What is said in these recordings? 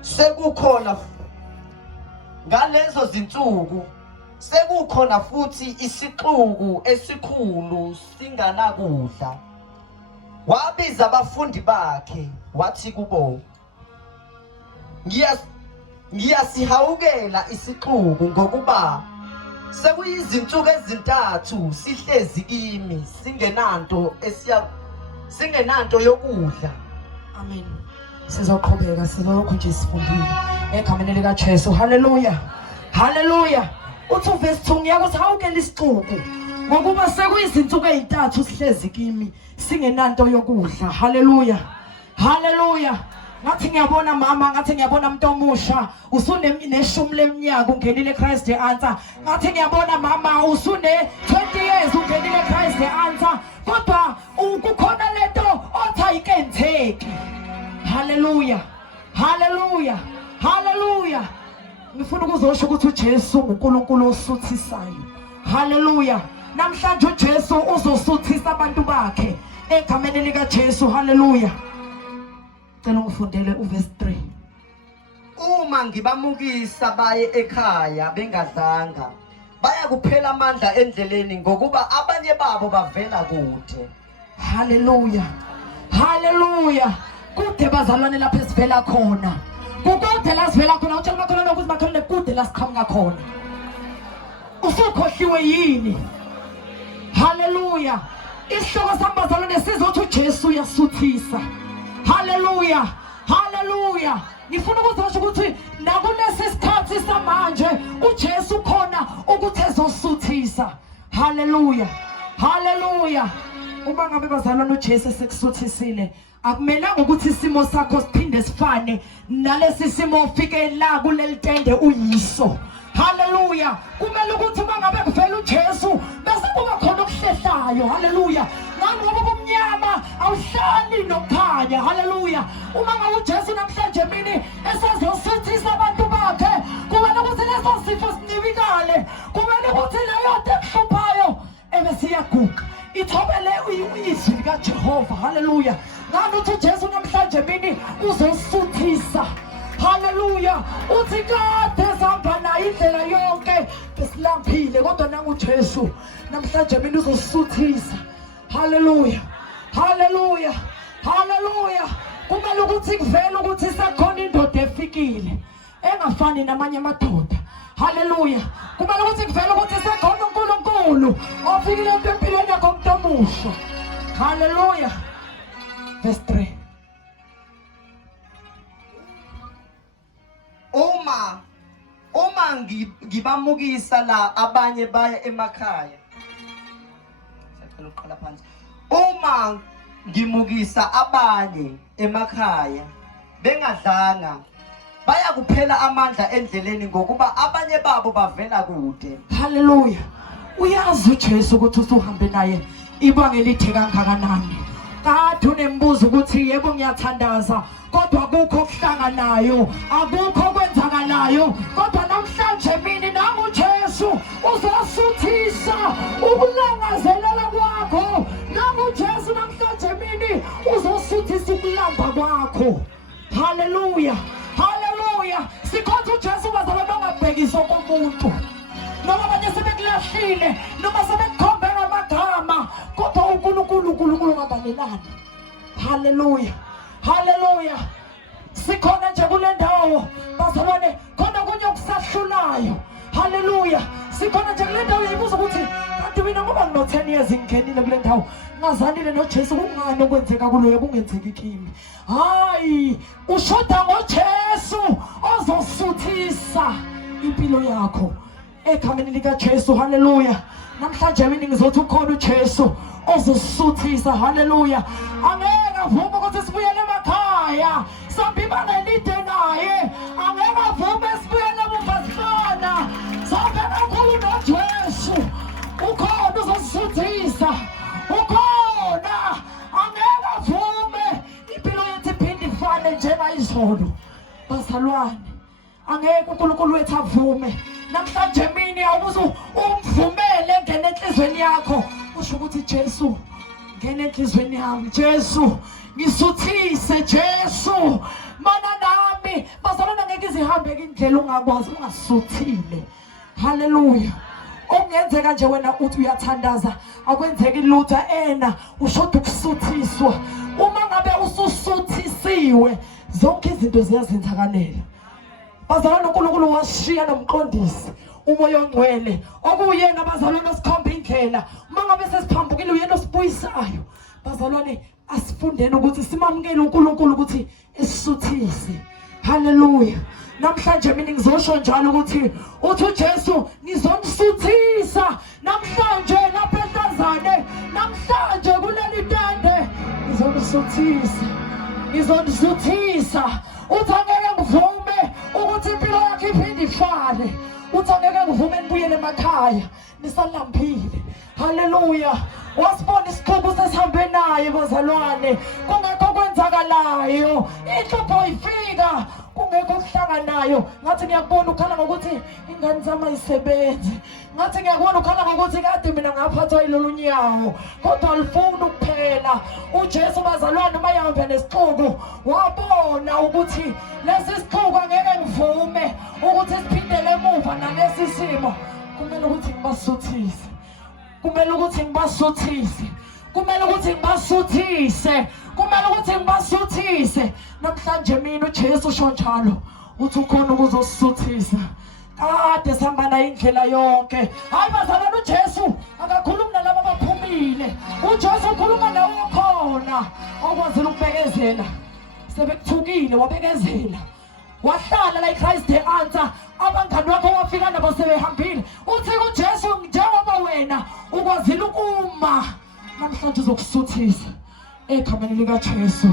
sekukhona ngalezo zinsuku sekukhona futhi isixuku esikhulu singanakudla. Wabiza abafundi bakhe wathi kubo, ngiyasihawukela isixuku ngokuba sekuyizinsuku ezintathu sihlezi kimi singenanto yokudla. Amen. Sizoqhubeka sizolokhu nje sifundile egameni lika Jesu. Haleluya. Haleluya. Uthi verse 2 ngiyasihawukela isixuku ngokuba sekuyizinsuku ezintathu sihlezi kimi singenanto yokudla. Haleluya. Haleluya. Ngathi ngiyabona mama, ngathi ngiyabona umuntu omusha usuneshumi leminyaka ungenile Christ the answer. Ngathi ngiyabona mama usune 20 years ungenile Christ the answer. Kodwa kukhona lento othi ayikenzeki. Haleluya. Haleluya. Haleluya. Ngifuna ukuzosho ukuthi uJesu uNkulunkulu osuthisayo. Haleluya. Namhlanje uJesu uzosuthisa abantu bakhe egameni lika Jesu. Haleluya. Cela ngifundele uverse 3. Uma ngibamukisa baye ekhaya bengadlanga, baya kuphela amandla endleleni ngokuba abanye babo bavela kude. Haleluya. Haleluya. Kude bazalwane lapho esivela khona. Kukude la sivela khona, utshela makholwa ukuthi makholwa kude la siqhamuka khona. Usukhohliwe yini? Haleluya. Isihloko sambazalwane sizothi uJesu uyasuthisa. Haleluya. Haleluya. Ngifuna ukuzosho ukuthi nakulesi sikhathi samanje uJesu khona ukuthi ezosuthisa. Haleluya. Haleluya. Uma ngabe bazalwane uJesu sekusuthisile, akumelanga ukuthi isimo sakho siphinde sifane nalesi simo ufike la kuleli tende uyiso. Haleluya. Kumele ukuthi uma ngabe kuvela uJesu bese kuba khona okuhlehlayo. Haleluya. Ngoba ubumnyama awuhlali nokukhanya. Haleluya. Uma ngabe uJesu namhlanje mini esezosuthisa abantu bakhe, kumele ukuthi leso sifo sincibilale. Kumele ukuthi leyo nto ekuhluphayo ebesiyaguqa ithobele izwi likaJehova. Haleluya. Ngani uthi uJesu namhlanje mini uzosuthisa. Haleluya. Uthi kade sihamba naye indlela yonke besilaphile, kodwa nangu uJesu namhlanje mina uzosuthisa. Haleluya. Haleluya. Haleluya. Kumele ukuthi kuvele ukuthi sekhona indoda efikile engafani namanye amadoda. Haleluya. Kumele ukuthi kuvele ukuthi sekhona uNkulunkulu ofikile empilweni yakho umuntu omusha. Haleluya. Verse 3. Uma ngibamukisa la abanye baya emakhaya. Sicela uqala phansi. Uma ngimukisa abanye emakhaya bengadlanga, baya kuphela amandla endleleni ngokuba abanye babo bavela kude. Haleluya. Uyazi uJesu ukuthi usuhambe naye ibanga elithe kangakanani. Kade unembuzo ukuthi yebo ngiyathandaza, kodwa akukho okuhlanganayo, akukho okwenzakalayo. Kodwa namhlanje mina nangu uJesu uzosuthisa ukulangazelela kwakho. Nangu uJesu namhlanje mina uzosuthisa ukulamba kwakho. Haleluya. Haleluya. Sikhonza uJesu bazalwane bangabhekisa komuntu. Noma abanye sebekulahlile, noma sebekukhombe ngamagama, kodwa uNkulunkulu ngabalelani. Haleluya. Haleluya. Sikhona nje kule ndawo bazalwane khona kunye okusahlulayo. Haleluya. Sikhona nje kule ndawo yibuza ukuthi kanti mina ngoba ngino 10 years ngingenile kule ndawo ngazanile noJesu, kungani okwenzeka kulo yebo kungenzeki kimi. Hayi, ushoda ngoJesu ozosuthisa impilo yakho egameni lika Jesu. Haleluya. Namhlanje mina ngizothi ukhona uJesu ozosuthisa. Haleluya. Angeke avume ukuthi sibuyele emakhaya sabibana elide naye. Angeke avume sibuyele emuva sabe kakhulu noJesu. Ukhona uzosuthisa. Ukhona. Angeke avume impilo yethu iphinde ifane njengayizolo. Bazalwane, angeke uNkulunkulu wethu avume namhlanje mina awubuze umvumele ngene enhlizweni yakho usho ukuthi Jesu ngene enhlizweni yami, Jesu ngisuthise, Jesu mana nami zihambeke indlela ungakwazi ungasuthile. Haleluya. Okungenzeka nje wena uthi uyathandaza akwenzeki lutho ushoda ukusuthiswa. Uma ngabe ususuthisiwe zonke izinto ziyazenzakalela. Bazalwane uNkulunkulu washiya nomqondisi umoya ongcwele okuyena bazalwane osikhomba indlela. Uma ngabe sesiphambukile uyena osibuyisayo. Bazalwane asifundeni ukuthi simamukele uNkulunkulu ukuthi esisuthise. Haleluya. Namhlanje mina ngizosho njalo ukuthi uthi uJesu ngizomsuthisa namhlanje lapha eNtazane, namhlanje kuleli tende ngizomsuthisa. Ngizomsuthisa. Uthi angeke ngivume ukuthi impilo yakhe iphinde ifane. Uthi angeke ngivume nibuyele emakhaya nisalambile. Haleluya. Wasibona isixuku sesihambe naye bazalwane kungekho kwenzakalayo. Inhlupho ifika kungekho kuhlanganayo. Ngathi ngiyakubona ukhala ngokuthi ingane zami ayisebenzi. Ngathi ngiyakubona ukhala ngokuthi kade mina ngaphathwa yilolu nyawo kodwa alifuni ukuphela. uJesu bazalwane mayahamba nesixuku wabona ukuthi lesi sixuku angeke ngivume ukuthi siphindele emuva nalesi simo. Kumele ukuthi ngibasuthise. Kumele ukuthi ngibasuthise. Kumele ukuthi ngibasuthise. Kumele ukuthi ngibasuthise. Namhlanje mina uJesu usho njalo uthi ukhona ukuzosisuthisa. Kade sihamba naye indlela yonke. Hayi bazalwane uJesu akakhulumi nalabo abaphumile. uJesu ukhuluma nawe khona okwazile ukubekezela. Sebekuthukile wabekezela. Wahlala la eChrist the answer. Abangani bakho wafika nabo sebehambile. Uthi uJesu njengoba wena ukwazile ukuma namhlanje uzokusuthisa. Eghameni likaJesu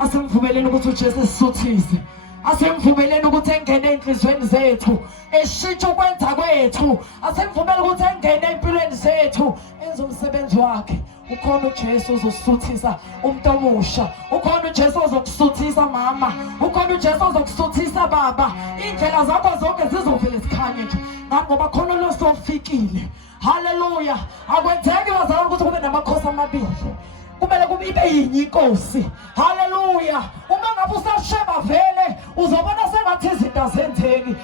asemvumeleni ukuthi uJesu esisuthise. Asemvumeleni ukuthi engene enhlizweni zethu eshintshe ukwenza kwethu. Asemvumela ukuthi engene empilweni zethu enze umsebenzi wakhe. Ukhona uJesu uzosuthisa umuntu omusha. Ukhona uJesu uzokusuthisa mama. Ukhona uJesu uzokusuthisa baba. Indlela zakho zonke zizovela zikhanye nje ngoba khona lo sofikile. Haleluya. Akwenzeki bazalwane ukuthi kube namakhosi amabili. Kumele kube ibe yinye inkosi. Haleluya. Uma ngabe usasheba vele uzobona sengathi izinto azenzeki.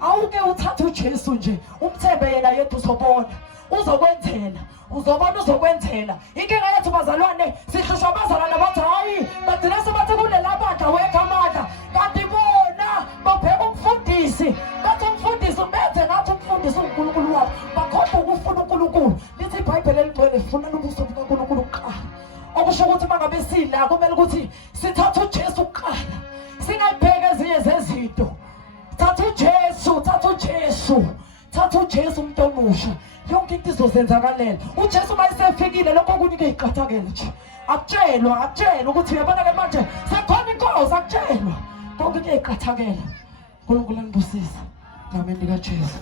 Awuke uthathe uJesu nje umthembe yena yedwa uzobona. Uzokwenzela. Uzobona uzokwenzela. Inkinga yethu bazalwane sihlushwa abazalwane bathi hayi bagcina sebathi kulela badla wekha amadla. Kanti bona babheka umfundisi. Bathi umfundisi umenze ngathi umfundisi uNkulunkulu wabo. Bakhomba ukufuna uNkulunkulu. Lithi iBhayibheli eligcwele lifuna ubuso bukaNkulunkulu kuqala. Okusho ukuthi mangabe sila kumele ukuthi sithathe uJesu kuqala. Singayibheki ezinye zezinto. Thatha uJesu, thatha uJesu. Thatha uJesu umuntu omusha. Yonke into izozenzakalela. uJesu mayisefikile lokho kunike iqhathakela nje. Akutshelwa ukuthi uyabona ke manje sekhona inkosi akutshelwa. Konke kuyiqhathakela. uNkulunkulu angibusise. Ngameni likaJesu.